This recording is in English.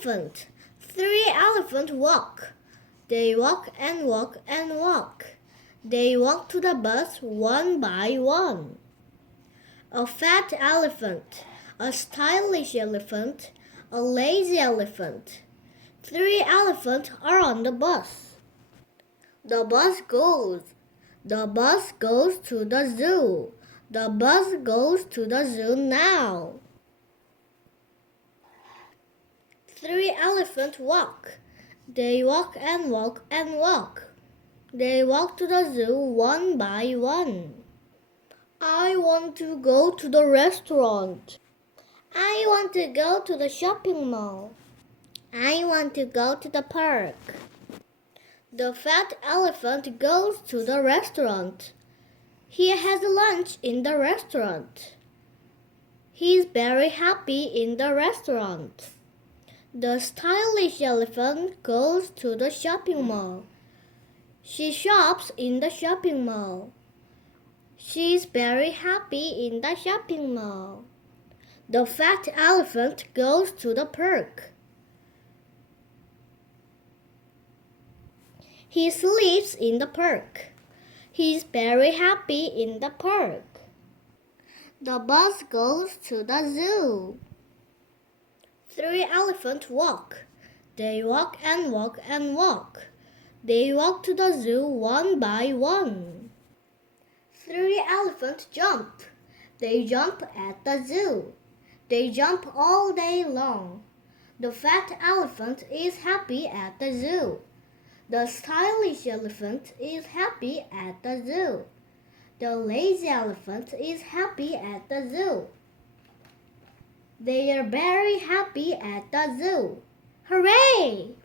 elephant. Three elephants walk. They walk and walk and walk. They walk to the bus one by one. A fat elephant, a stylish elephant, a lazy elephant. Three elephants are on the bus. The bus goes. The bus goes to the zoo. The bus goes to the zoo now. Three elephants walk. They walk and walk and walk. They walk to the zoo one by one. I want to go to the restaurant. I want to go to the shopping mall. I want to go to the park. The fat elephant goes to the restaurant. He has lunch in the restaurant. He's very happy in the restaurant. The stylish elephant goes to the shopping mall. She shops in the shopping mall. She's very happy in the shopping mall. The fat elephant goes to the park. He sleeps in the park. He's very happy in the park. The bus goes to the zoo. Three elephants walk. They walk and walk and walk. They walk to the zoo one by one. Three elephants jump. They jump at the zoo. They jump all day long. The fat elephant is happy at the zoo. The stylish elephant is happy at the zoo. The lazy elephant is happy at the zoo. They are very happy at the zoo. Hooray!